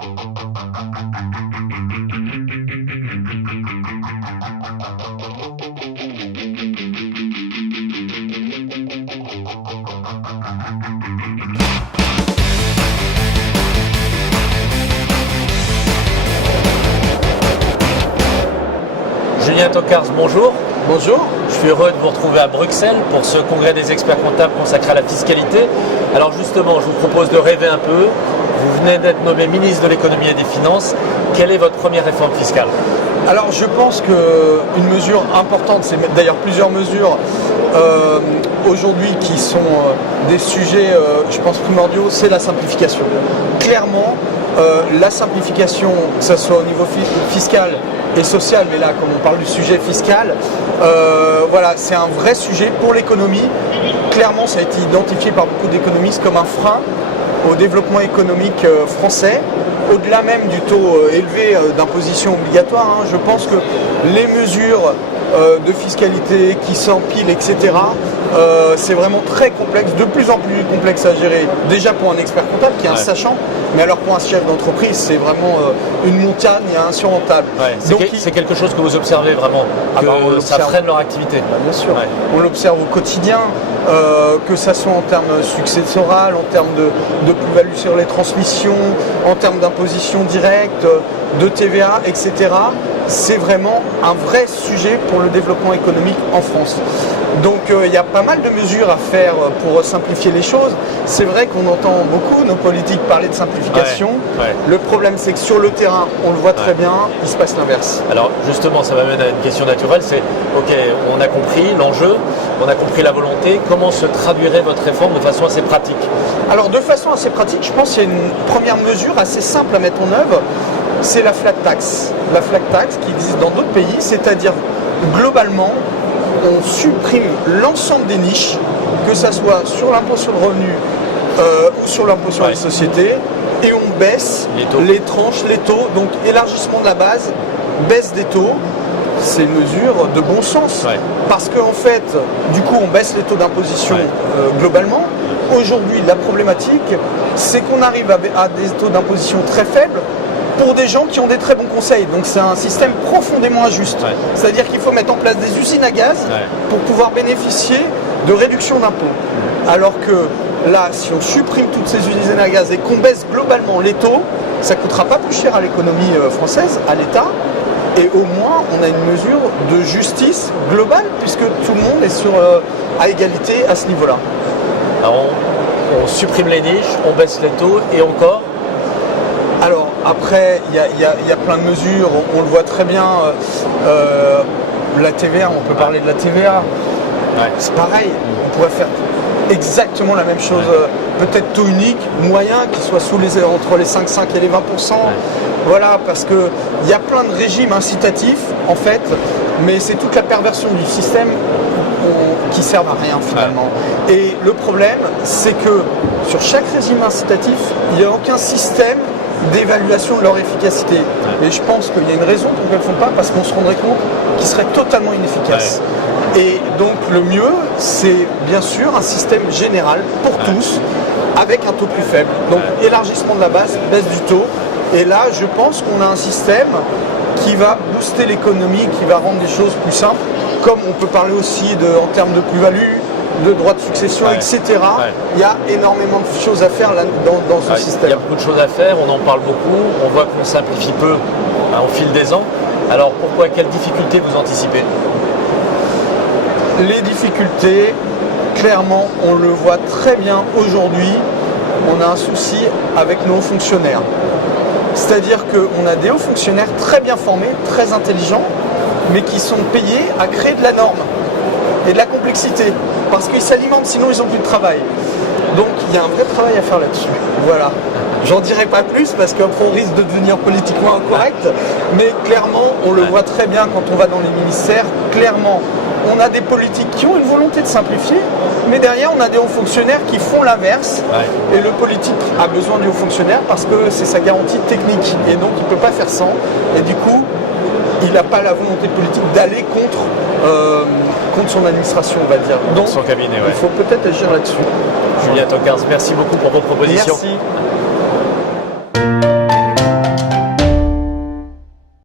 Julien Tokars, bonjour. Bonjour. Je suis heureux de vous retrouver à Bruxelles pour ce congrès des experts comptables consacré à la fiscalité. Alors justement, je vous propose de rêver un peu. Vous venez d'être nommé ministre de l'économie et des finances. Quelle est votre première réforme fiscale? Alors je pense qu'une mesure importante, c'est d'ailleurs plusieurs mesures aujourd'hui qui sont des sujets, je pense, primordiaux, c'est la simplification. Clairement, la simplification, que ce soit au niveau fiscal et social, mais là, comme on parle du sujet fiscal, voilà, c'est un vrai sujet pour l'économie. Clairement, ça a été identifié par beaucoup d'économistes comme un frein au développement économique français. Au-delà même du taux élevé d'imposition obligatoire, hein, je pense que les mesures de fiscalité qui s'empilent, etc., c'est vraiment très complexe, de plus en plus complexe à gérer. Déjà pour un expert comptable qui est un sachant, mais alors pour un chef d'entreprise, c'est vraiment une montagne insurmontable. Ouais, c'est quelque chose que vous observez vraiment, que ça freine leur activité. Bien sûr, on l'observe au quotidien, que ça soit en termes successoral, en termes de plus-value sur les transmissions, en termes d'imposition directe, de TVA, etc. C'est vraiment un vrai sujet pour le développement économique en France. Donc il y a pas mal de mesures à faire pour simplifier les choses. C'est vrai qu'on entend beaucoup nos politiques parler de simplification. Le problème, c'est que sur le terrain, on le voit très bien, il se passe l'inverse. Alors justement, ça m'amène à une question naturelle, c'est ok, on a compris l'enjeu, on a compris la volonté, comment se traduirait votre réforme de façon assez pratique? Alors de façon assez pratique, je pense qu'il y a une première mesure assez simple à mettre en œuvre, c'est la flat tax. La flat tax qui existe dans d'autres pays, c'est-à-dire globalement, on supprime l'ensemble des niches, que ce soit sur l'impôt sur le revenu ou sur l'impôt sur les sociétés, et on baisse les tranches, les taux, donc élargissement de la base, baisse des taux. C'est une mesure de bon sens, parce qu'en fait, du coup, on baisse les taux d'imposition globalement. Aujourd'hui, la problématique, c'est qu'on arrive à des taux d'imposition très faibles pour des gens qui ont des très bons conseils. Donc c'est un système profondément injuste. C'est-à-dire qu'il faut mettre en place des usines à gaz pour pouvoir bénéficier de réduction d'impôts. Alors que là, si on supprime toutes ces usines à gaz et qu'on baisse globalement les taux, ça ne coûtera pas plus cher à l'économie française, à l'État. Et au moins, on a une mesure de justice globale, puisque tout le monde est à égalité à ce niveau-là. Alors, on supprime les niches, on baisse les taux, et encore? Alors, après, il y a plein de mesures, on le voit très bien. La TVA, on peut parler de la TVA. C'est pareil, on pourrait faire exactement la même chose. Peut-être taux unique, moyen, qui soit entre les 5,5 et les 20%. Voilà, parce qu'il y a plein de régimes incitatifs, en fait, mais c'est toute la perversion du système qui servent à rien, finalement. Et le problème, c'est que sur chaque régime incitatif, il n'y a aucun système d'évaluation de leur efficacité. Et je pense qu'il y a une raison pour qu'elles ne le font pas, parce qu'on se rendrait compte qu'ils seraient totalement inefficaces. Et donc le mieux, c'est bien sûr un système général pour tous, avec un taux plus faible. Donc élargissement de la base, baisse du taux. Et là, je pense qu'on a un système qui va booster l'économie, qui va rendre les choses plus simples, comme on peut parler aussi en termes de plus-value, de droits de succession, etc. Il y a énormément de choses à faire là, dans ce système. Il y a beaucoup de choses à faire, on en parle beaucoup, on voit qu'on simplifie peu au fil des ans. Alors pourquoi, quelles difficultés vous anticipez? Les difficultés, clairement, on le voit très bien aujourd'hui, on a un souci avec nos hauts fonctionnaires. C'est-à-dire qu'on a des hauts fonctionnaires très bien formés, très intelligents, mais qui sont payés à créer de la norme et de la complexité, parce qu'ils s'alimentent, sinon ils n'ont plus de travail. Donc il y a un vrai travail à faire là-dessus. Voilà. J'en dirai pas plus parce qu'après on risque de devenir politiquement incorrect, mais clairement on le voit très bien quand on va dans les ministères, clairement on a des politiques qui ont une volonté de simplifier, mais derrière on a des hauts fonctionnaires qui font l'inverse, et le politique a besoin du haut fonctionnaire parce que c'est sa garantie technique, et donc il ne peut pas faire sans, et du coup il n'a pas la volonté politique d'aller contre son administration, on va dire. Donc son cabinet, il faut peut-être agir là-dessus. Julien Tokars, merci beaucoup pour vos propositions. Merci.